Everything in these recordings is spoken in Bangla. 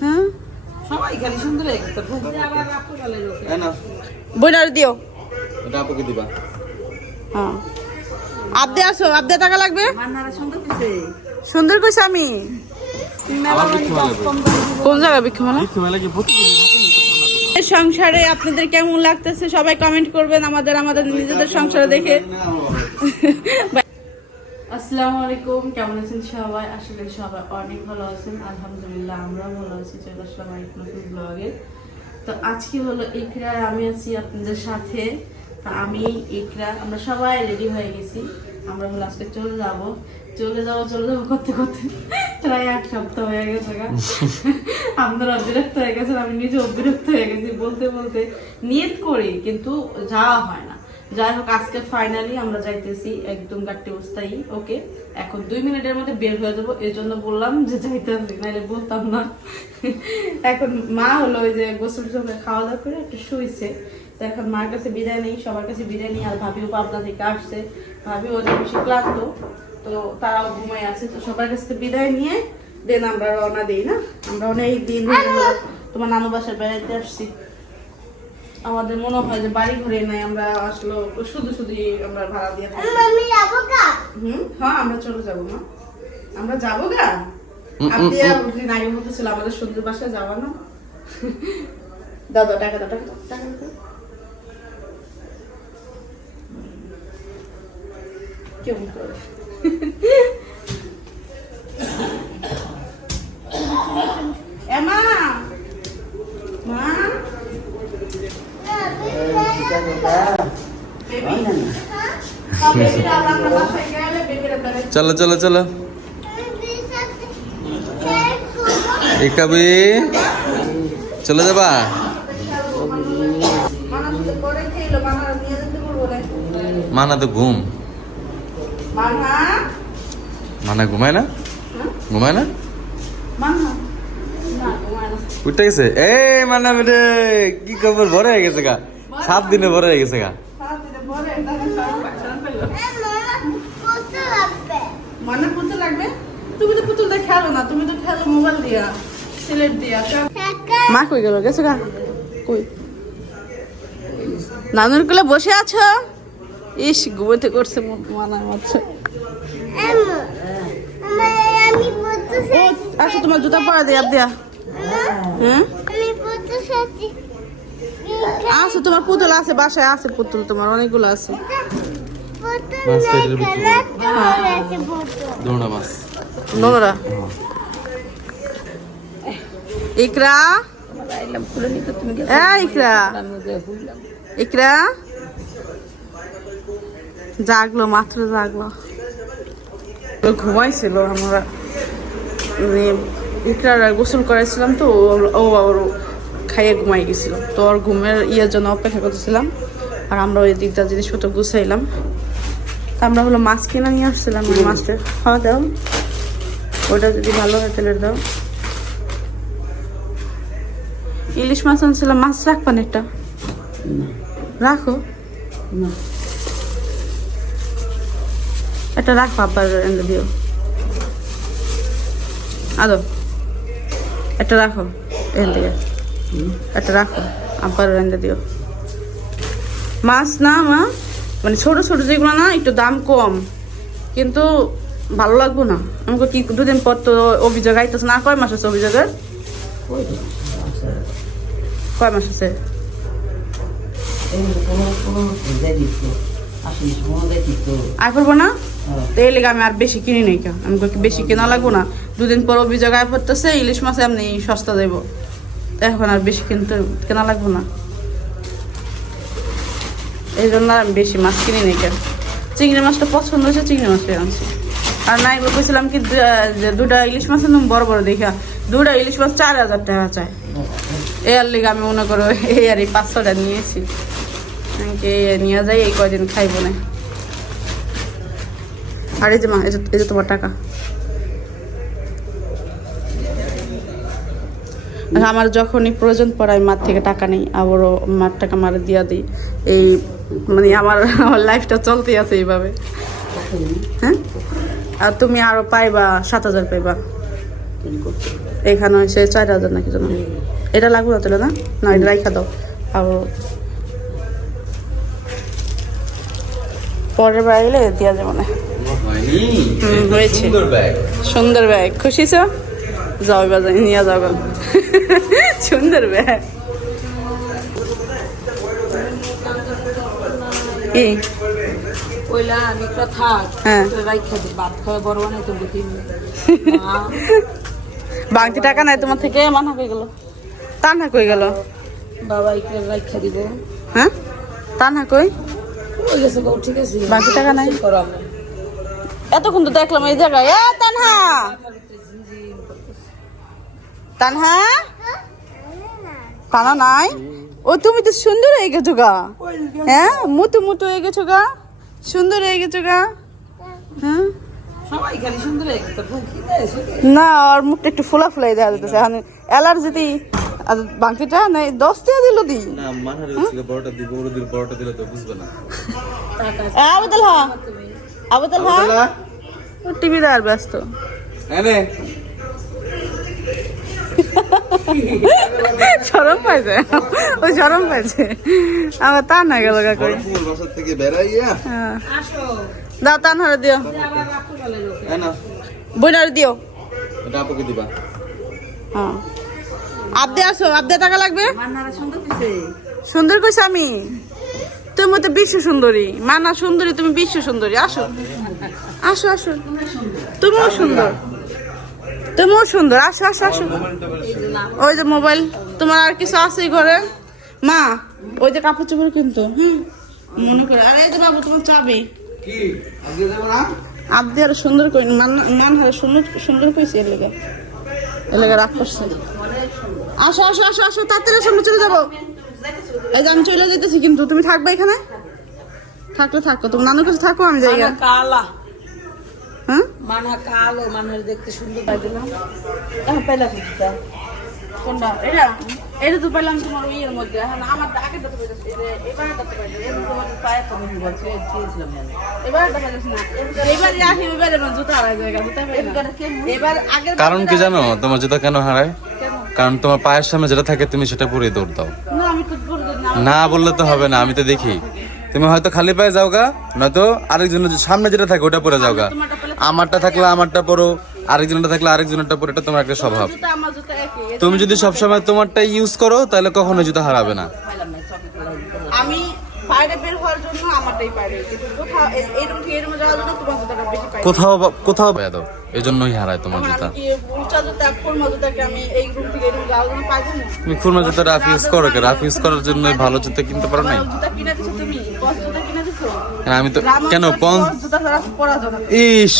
হ্যাঁ সবাই খালি সুন্দর হয়ে বইনার দিও এটা আপুকে দিবা হ্যাঁ আবদে আসো আবদে টাকা লাগবে সুন্দর কইছে আমি কোন জায়গা বিক্ষু মানে বিক্রি মেলা কি প্রতিদিন থাকেনি এই সংসারে আপনাদের কেমন লাগতেছে সবাই কমেন্ট করবেন আমাদের আমাদের নিজেদের সংসারে দেখে আসসালামু আলাইকুম, কেমন আছেন সবাই? আসলে সবাই অনেক ভালো আছেন। আলহামদুলিল্লাহ আমরাও ভালো আছি চলে আসলাম আরেক নতুন ব্লগে তো আজকে হলো ইকরা, আমি আছি আপনাদের সাথে। তো আমি ইকরা, আমরা সবাই রেডি হয়ে গেছি। আমরা হলো আজকে চলে যাব। চলে যাব চলে যাব করতে করতে। প্রায় এক সপ্তাহ হয়ে গেছে আপনারা বিরক্ত হয়ে গেছেন আমি নিজেও বিরক্ত হয়ে গেছি। বলতে বলতে নিয়ত করি, কিন্তু যাওয়া হয় না। যাই হোক, আজকে ফাইনালি আমরা যাইতেছি একদম গাট্টি অবস্থায় ওকে এখন দুই মিনিটের মধ্যে বের হয়ে যাব, এই জন্য বললাম যে যাইতেছি নাহলে বলতাম না। এখন মা হলো ওই যে গোসল টোসল খাওয়া দাওয়া করে একটু শুইছে। তো এখন মার কাছে বিদায় নেই, সবার কাছে বিদায় নেই, আর ভাবিও পাবনা থেকে আসছে। ভাবি ওদের বেশি ক্লান্ত, তো তারাও ঘুমাই আছে, তো সবার কাছে বিদায় নিয়ে দেন আমরা রওনা দিই, না? আমরা অনেক দিন তোমার নানু বাসায় বেড়াইতে আসছি। আমাদের মনে হয় যে বাড়ি ঘরে নাই আমরা আসলো শুধু শুধু আমরা ভাড়া দিয়ে থাকি। হুম? হ্যাঁ আমরা চলে যাব মা। আমরা যাব গা। আপনি দিন আগে বলতেছিল আমাদের সুন্দর বাসায় যাব না। দাদা টাকা দাও টাকা টাকা কেমন করে এমা মা বেবি বেবিরা আমরা বাসায় গেলে বেবিরা বেড়াইতে চলো চলো চলো। চলে যাবা? মানা তো ঘুম। মানা ঘুমায় না? ঘুমায় না? উঠতে গেছে। এই মানা বেটে, কি খবর? ভরে হয়ে গেছে গা। সাত দিনে ভরে হয়ে গেছে গা। মানে পুতুল লাগবে? তুমি তো পুতুলটা খেলো না তুমি তো খেলো মোবাইল দিয়া সিলেট দিয়া। মা কই গেল? গেছো গা। কই? নানুর কোলে বসে আছো? ইস ঘুমোতে করছে মানা মারছে ও আচ্ছা তোমার জুতা পরা দিয়ে দিয়া। হ্যাঁ? আমি আছে তোমার পুতুল আছে বাসায় আছে পুতুল তোমার অনেকগুলো আছে। মাছ পেটের ভিতরে। খেলা আছে পড়তে দৌড়া মাছ। নোংরা ইকরা? ইকরা। ইকরা? জাগলো মাত্র জাগলো। ঘুমাইছিল আমরা। মানে ইকরার গোসল করাইছিলাম তো ও- ও ওর খাইয়ে ঘুমাই গেছিল। তো ওর ঘুমের ইয়ের জন্য অপেক্ষা করতেছিলাম। আর আমরা ওই দিকটা জিনিসপত্র গুছাইলাম। আমরা হলো মাছ কিনে নিয়ে আসছিলাম ওই মাছটা। খাওয়া দাও। ওটা যদি ভালো হয় তাহলে দাও। ইলিশ মাছ আনছিলাম। মাছ রাখবেন একটা রাখো। এটা রাখো আব্বার এনে দিও। আদো এটা রাখো এখান থেকে। এটা রাখো। আব্বার এনে দিও। মাছ না মা? মানে ছোট ছোট যেগুলো না, একটু দাম কম। কিন্তু ভালো লাগবো না। আমাকে কি দুদিন পর তো অভিযোগ আইতেছে না, কয় মাস আছে অভিযোগের? কয় মাস আছে? আয় করব না? এই লেগে আমি আর বেশি কিনি নাই কেন? আমি কি বেশি কেনা লাগবো না? দুদিন পর অভিযোগ আয় পড়তেছে ইলিশ মাছ এমনি সস্তা দেবো। এখন আর বেশি কিনতে কেনা লাগবো না। এই জন্য আমি বেশি মাছ কিনি নাই কেন? চিংড়ি মাছটা পছন্দ হয়েছে, চিংড়ি মাছটাই আনছি। আর নাই বলছিলাম কি দুটা ইলিশ মাছ একদম বড় বড় দেখা দুটা ইলিশ মাছ চার হাজার টাকা চায় এই আর লিগে আমি মনে করো এই আর এই পাঁচশোটা নিয়েছি। নিয়ে যাই, এই কয়দিন খাইবো না। আর এই যে মা, এই যে তোমার টাকা। আমার যখনই প্রয়োজন পড়ে, আমি মার থেকে টাকা নেই। আবারও মার টাকা মারে দিয়া দিই। এই মানে আমার আমার লাইফটা চলতে আছে এইভাবে। হ্যাঁ? আর তুমি আরও পাইবা সাত হাজার পাইবা। এখানে হয়েছে চার হাজার নাকি জন্য এটা লাগবে না তাহলে না? না, এটা রাইখা দাও। আর পরের বার এলে দেওয়া যাবে না। হয়েছে। সুন্দর ব্যাগ খুশি যাও এবার নিয়ে যাও সুন্দর ব্যাগ কি কইলা আমি থাক হ্যাঁ। রাইখা দিই ভাত খাওয়া বড় বানাই তো বুঝি বাংতি টাকা নাই তোমার থেকে মানা কই গেল? তানহা কই গেল? বাবা একটু রাইখা দিব। হ্যাঁ? তানহা কই? ওই গেছে গো? ঠিক আছে। বাকি টাকা নাই? করো এতক্ষণ তো দেখলাম এই জায়গায়। এ তানহা তানহা তানা নাই? ও তুমি তো সুন্দর হয়ে গেছো গা। হ্যাঁ? মুতু মুতু হয়ে গেছো গা। সুন্দর হয়ে গেছো গা। হ্যাঁ? না আর মুখটা একটু ফোলা ফোলাই দেওয়া যেতেছে এখন অ্যালার্জি আর বাকিটা নাই দশ দিয়ে দিল দি। না মাথার হচ্ছে বড়টা দিব বড় দিল বড়টা দিলে তো বুঝবে না। আবদুল হা। আবদুল হা। টিভি আর ব্যস্ত। এনে। সরম পাইছে? ও সরম পাইছে? আমার তা না গেল ফুল বাসার থেকে বেরাইয়া হ্যাঁ। আসো দাও তান দিও। বলে লোক এনা বইনারে দিও। এটা আপুকে দিবা। হ্যাঁ। আবদে আসো আবদে টাকা লাগবে? সুন্দর কইছে। আমি? তুমি তো বিশ্ব সুন্দরী। মানা সুন্দরী তুমি বিশ্ব সুন্দরী। আসো। আসো আসো। তুমিও সুন্দর। তুমিও সুন্দর আসো আসো আসো। ওই যে মোবাইল তোমার আর কিছু আছে ঘরে? মা ওই যে কাপড় চোপড় কিন্তু হুম। মনে করে আরে এই যে বাবু তোমার চাবি। কি? আজকে যাব না? আবদি আর সুন্দর কই মান মান হারে সুন্দর সুন্দর কইছে এর লেগে। এর লেগে রাগ করছে। আসো আসো আসো আসো তাড়াতাড়ি সামনে চলে যাব। এই যে আমি চলে যেতেছি কিন্তু তুমি থাকবে এখানে? থাকলে থাকো তুমি নানুর কাছে থাকো আমি যাই মানা কালা। হ্যাঁ? মানা কালো মানের দেখতে সুন্দর পাই দিলাম পেলা কিটা কোনটা? এটা? এটা তো পেলাম তোমার ইয়ের মধ্যে। এখন আমার আগের দাঁতে এবার দাঁতে তোমার পায়ে তো আমি বলছি চেয়েছিলাম এবার দাঁতে পাইতেছি না। এবারে আসি এবারে আমার জুতা হারাই যায় জুতা এবার আগের কারণ কি জানো? তোমার জুতা কেন হারায়? কারণ তোমার পায়ের সামনে যেটা থাকে তুমি সেটা পরে দৌড় দাও। না বললে তো হবে না আমি তো দেখি। তুমি হয়তো খালি পায়ে যাও গা নয়তো আরেকজনের যে সামনে যেটা থাকে ওটা পরে যাও গা আমারটা থাকলে আমারটা পরো আরেকজনটা থাকলে আরেকজনেরটা পরো এটা তোমার একটা স্বভাব। তুমি যদি সবসময় তোমারটা ইউজ করো তাহলে কখনো জুতা হারাবে না। বাইরে বের হওয়ার জন্য আমারটাই বাইরে। কোথাও এই- এই থেকে এই যাওয়ার জন্য তোমার জুতাটা বেশি পাই? কোথাও দাও এই জন্যই হারায় তোমার জুতা। আমি উঁচা জুতা খুরমা জুতাকে আমি এই রুম থেকে এই যাওয়ার জন্য পাইবো তুমি খুরমা জুতা রাফ ইউজ করো কে? রাফ ইউজ করার জন্য ভালো জুতা কিনতে পারো নাই? জুতা কিনে দিছো তুমি? বস জুতা কিনে দিছো? হ্যাঁ, আমি তো কেন জন্য জুতা ছাড়া পরা যাবে ইস।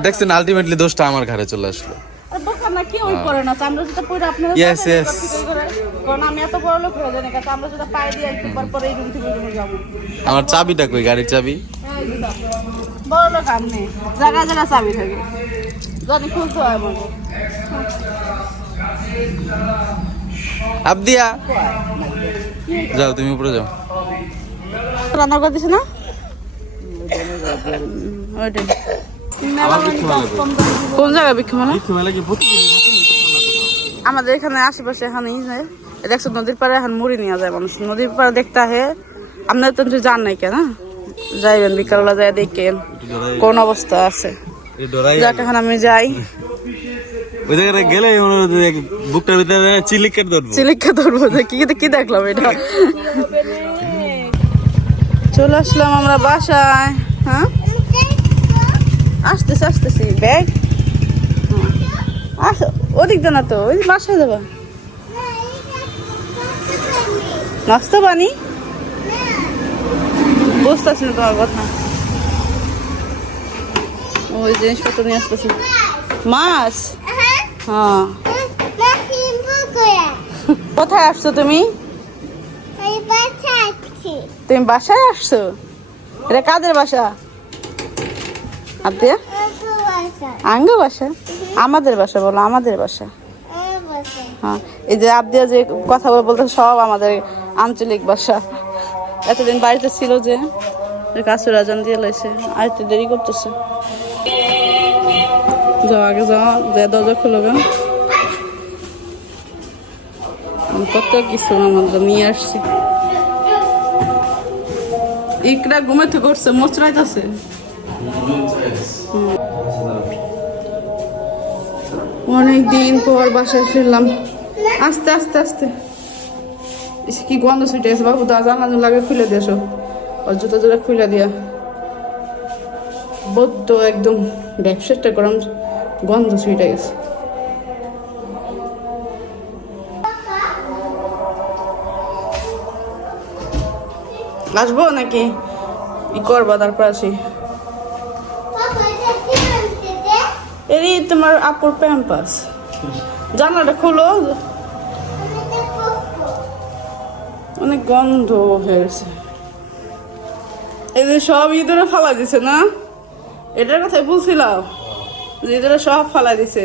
দেখছেন আলটিমেটলি দোষটা আমার ঘরে চলে আসলো। না কেউই পরে না? চামড়া জুতা পরে আপনারা থেকে করে। কারণ আমি এত বড় লোক হয়ে জানি চামড়া জুতা পায়ে দিয়ে একটু পর পর এই রুম থেকে রুমে যাব। আমার চাবিটা কই? গাড়ির চাবি। বড় লোক আপনি জায়গা জায়গা চাবি থাকে। জানি খুলতে হয় আবদিয়া। যাও তুমি উপরে যাও। রান্না করে দিছে না? ওইটাই কোন জায়গায় বিক্ষু মেলা আমাদের এখানে আশেপাশে এখানেই এ দেখছ নদীর পাড়ে এখন মুড়ি নিয়ে যায় মানুষ। নদীর পাড়ে দেখতে আহে আপনার তো যান নাই কেন? যাইবেন বিকালবেলা যাই দেখেন কোন অবস্থা আছে। যাক এখন আমি যাই। ওই জায়গায় গেলে মনে বুকটার ভিতরে চিলিকেট ধরবো। চিলিকা ধরবো কি কি দেখলাম এটা? চলে আসলাম আমরা বাসায় হ্যাঁ? আসতেছি আসতেছি। ব্যাগ আস ওদিক দিয়ে না তো ওই বাসায় যাবা। নাস্তা বানি? বুঝতেছি না তোমার কথা। ওই জিনিসপত্র নিয়ে আসতেছি। মাছ? হ্যাঁ। কোথায় আসছো তুমি? তুমি বাসায় আসছো? এটা কাদের বাসা? আত্মীয় আঙ্গ বাসা? আমাদের বাসা বলো, আমাদের বাসা। হ্যাঁ এই যে আবদিয়া যে কথা বলে বলতে সব আমাদের আঞ্চলিক ভাষা এতদিন বাড়িতে ছিল যে কাছুর আজান দিয়ে লাইছে, আর একটু দেরি করতেছে। যাও আগে যাও, যে দরজা খুলো গা কত কিছু আমাদের নিয়ে আসছি। ইকরা ঘুমে করছে, মোচড়াইতেছে। অনেক দিন পর বাসায় ফিরলাম। আস্তে আস্তে আস্তে। কি গন্ধ ছুটে গেছে বাবু দা জানলা লাগে খুলে দিয়েছ আর জুতো জোড়া খুলে দিয়া। বদ্ধ একদম ব্যবসাটা গরম গন্ধ ছুটে গেছে। আসব নাকি? ই করব, তারপর আসি পাপা এটা কি আনতে দে এই তোমার আপুর প্যাম্পাস জানাটা খোলো। অনেক গন্ধ হয়েছে। যে সব ইঁদুরে ফালা দিছে না? এটার কথাই বলছিলাম যে ইঁদুরে সব ফালা দিছে।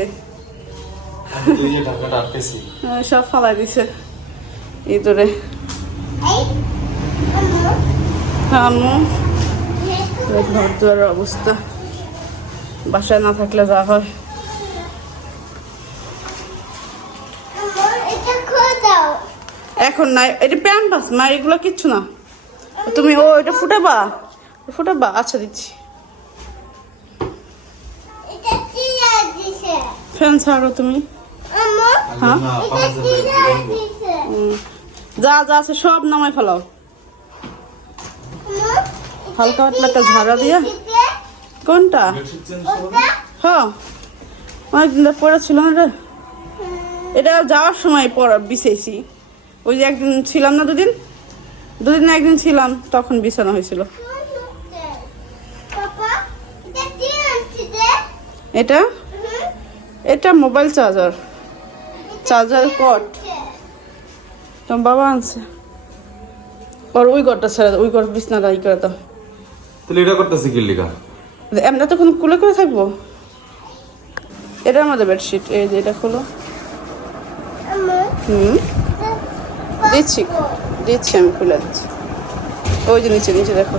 হ্যাঁ, সব ফালাই দিছে ইঁদুরে। এই আম্মু। ঘর দুয়ারের অবস্থা। বাসায় না থাকলে যা হয়। এখন নাই এটা প্যাম্পাস মা এগুলো কিচ্ছু না। তুমি ও এটা ফুটাবা? ফুটাবা? আচ্ছা দিচ্ছি। ফ্যান ছাড়ো তুমি। আম্মু হ্যাঁ। যা যা আছে সব নামাই ফেলাও। হালকা পাতলা একটা ঝাড়া দিয়ে। কোনটা? হ্যাঁ অনেকদিন ধরে পড়েছিল না রে। এটা যাওয়ার সময় পড়া, বিছেছি। ওই যে একদিন ছিলাম না দুদিন? দুদিন একদিন ছিলাম, তখন বিছানো হয়েছিল। এটা? এটা এটা মোবাইল চার্জার। চার্জার কট। তোমার বাবা আনছে। ওর ওই ঘরটা ছেড়ে ওই ঘর বিছনাটা ই করে দাও। তাহলে এটা করতেছে কি লিগা আমরা তখন কুলে করে থাকব? এটা আমাদের বেডশিট এই যে এটা খোলো। হুম। দিচ্ছি দিচ্ছি আমি খুলে দিচ্ছি। ওই যে নিচে নিচে দেখো।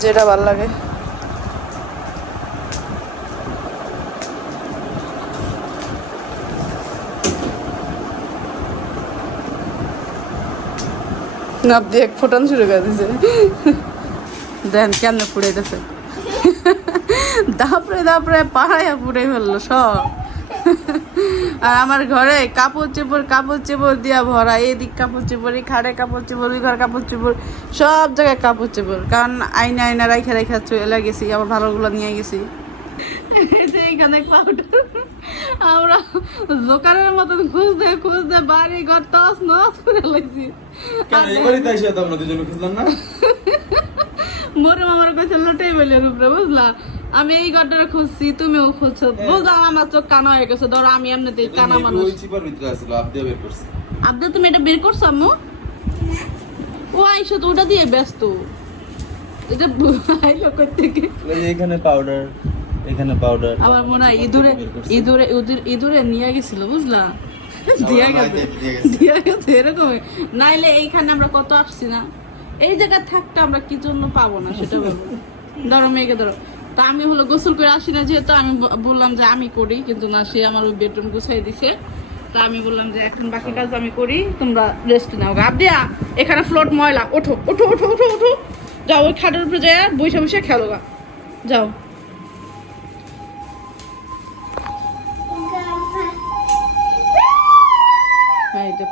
যেটা ভালো লাগে। নাপ দিয়ে এক শুরু করে দিছে। দেন কেমনে ফুড়াইতেছে দাপড়ে দাপড়ে পাহাড়ে পুড়ে ফেলল সব। আর আমার ঘরে কাপড় চোপড় কাপড় চোপড় দিয়া ভরা। এদিক কাপড় চোপড়, এই খাড়ে কাপড় চোপড়, ওই ঘর কাপড় চোপড়, সব জায়গায় কাপড় চোপড়। কারণ আয়না আয়না রাইখা রাইখা চলে গেছি, আবার ভালোগুলো নিয়ে গেছি। এইখানে পাউডার আমরা জোকারের মতন খুঁজতে খুঁজতে বাড়ি ঘর টস নস করে লাইছি। মোরে মামার কাছে লোটাই বলে রূপরে বুঝলা? আমি এই ঘরটা খুঁজছি তুমিও খুঁজছো। বুঝলাম আমার চোখ কানা হয়ে গেছে। ধরো আমি এমনিতেই কানা মানুষ। আব্দা তুমি এটা বের করছ আম্মু? ও আইসো তো ওটা দিয়ে ব্যস্ত। এটা আইলো কই থেকে? এখানে পাউডার এখানে পাউডার আমার মনে হয় ইঁদুরে ইঁদুরে ইঁদুরে নিয়ে গেছিল বুঝলা? দিয়া গেছে। দিয়া গেছে। এরকম নাইলে এইখানে আমরা কত আসছি না? এই জায়গা থাকতে আমরা কি জন্য পাবো না সেটা বলব ধরো মেয়েকে ধরো। তা আমি হলো গোসল করে আসি না যেহেতু আমি বললাম যে আমি করি কিন্তু না সে আমার ওই বেডরুম গুছাই দিছে। তা আমি বললাম যে এখন বাকি কাজ আমি করি তোমরা রেস্ট নাও আবদিয়া এখানে ফ্লোট ময়লা ওঠো ওঠো ওঠো ওঠো ওঠো। যাও ওই খাটের উপরে যায় বসে বসে খেলো গা। যাও।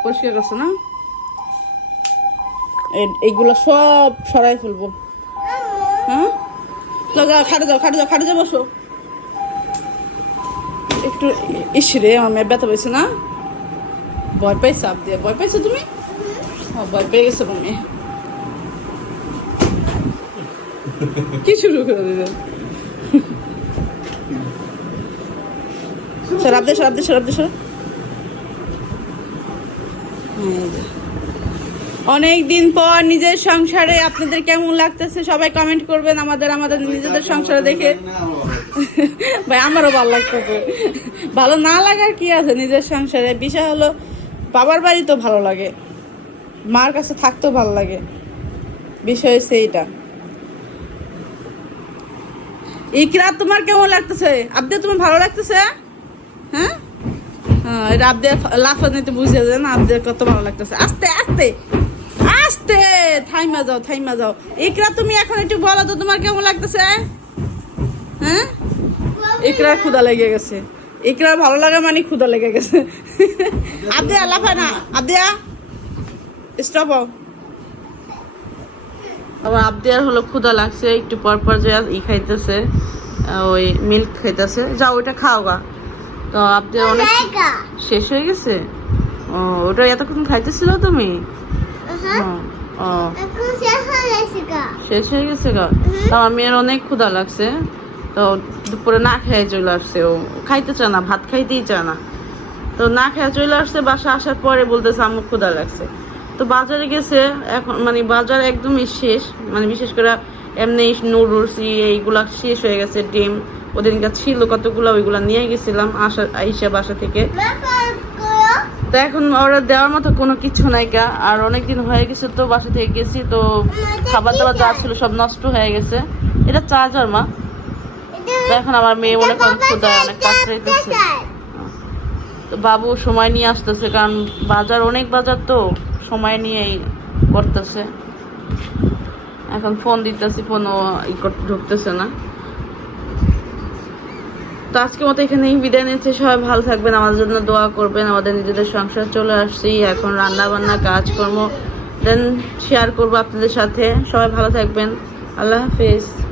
পরিষ্কার করছ না? এই- এইগুলো সব সরাই ফেলব। হ্যাঁ? খাটে যাও খাটে যাও খাটে যাও বসো। একটু ইস রে, আমার মেয়ে ব্যথা পেয়েছে না? ভয় পাইছে, আপ দিয়ে, ভয় পাইছো তুমি? হ্যাঁ ভয় পেয়ে গেছে তুমি কি শুরু করে দিলেন সরাব দে সরাব দে সরাব দে, সর। অনেক দিন পর নিজের সংসারে আপনাদের কেমন লাগতেছে? সবাই কমেন্ট করবেন আমাদের আমাদের নিজেদের সংসারে দেখে। ভাই, আমারও ভালো লাগতেছে। ভালো না লাগার কি আছে নিজের সংসারে? বিষয় হলো, বাবার বাড়ি তো ভালো লাগে। মার কাছে থাকতেও ভালো লাগে। বিষয় এইটা। ইকরা তোমার কেমন লাগতেছে? আব্দে তোমার ভালো লাগতেছে? হ্যাঁ? এটা আব্দে বুঝে না আব্দে কত ভালো লাগতেছে। আস্তে আস্তে আস্তে থাইমা যাও থাইমা যাও। ইকরা তুমি এখন একটু বলো তো তোমার কেমন লাগতেছে? হ্যাঁ? ইকরার ক্ষুদা লেগে গেছে। ইকরার ভালো লাগা মানে ক্ষুদা লেগে গেছে। আব্দিয়া লাফা না। আব্দিয়া স্টপ হও। আবার আবদিয়ার হলো ক্ষুধা লাগছে একটু পর পর যে ই খাইতেছে ওই মিল্ক খাইতেছে। যাও ওইটা খাও গা। তো আবদিয়ার অনেক শেষ হয়ে গেছে? ও ওটা এতক্ষণ খাইতেছিল তুমি? ও, শেষ হয়ে গেছে গা। গেছে আমার মেয়ের অনেক ক্ষুধা লাগছে। তো দুপুরে না খেয়ে চলে আসছে ও। খাইতে চায় না ভাত খাইতেই চায় না। তো না খেয়ে চলে আসছে বাসা আসার পরে বলতেছে আমার ক্ষুধা লাগছে। তো বাজারে গেছে এখন মানে বাজার একদমই শেষ। মানে বিশেষ করে এমনি নুডলস এইগুলা শেষ হয়ে গেছে ডিম। ওদিনকার ছিল কতগুলো, ওইগুলো নিয়ে গেছিলাম, আসা, আইসা বাসা থেকে। তো এখন ওরা দেওয়ার মতো কোনো কিছু নাই গা। আর অনেকদিন হয়ে গেছে তো বাসা থেকে গেছি, তো খাবার দাবার যা ছিল সব নষ্ট হয়ে গেছে। এটা চার্জার, মা। এখন আমার মেয়ে মনে করেন ক্ষুদায় অনেক কাটড়াইতেছে তো বাবু সময় নিয়ে আসতেছে, কারণ বাজার অনেক বাজার তো, সময় নিয়েই করতেছে। এখন ফোন দিতেছি ফোনও ঢুকতেছে না। তো আজকে মতো এখানেই বিদায় নিচ্ছে। সবাই ভালো থাকবেন, আমাদের জন্য দোয়া করবেন, আমাদের নিজেদের সংসার চলে আসছি, এখন রান্না বান্না কাজকর্ম দেন শেয়ার করব আপনাদের সাথে। সবাই ভালো থাকবেন। আল্লাহ হাফিজ।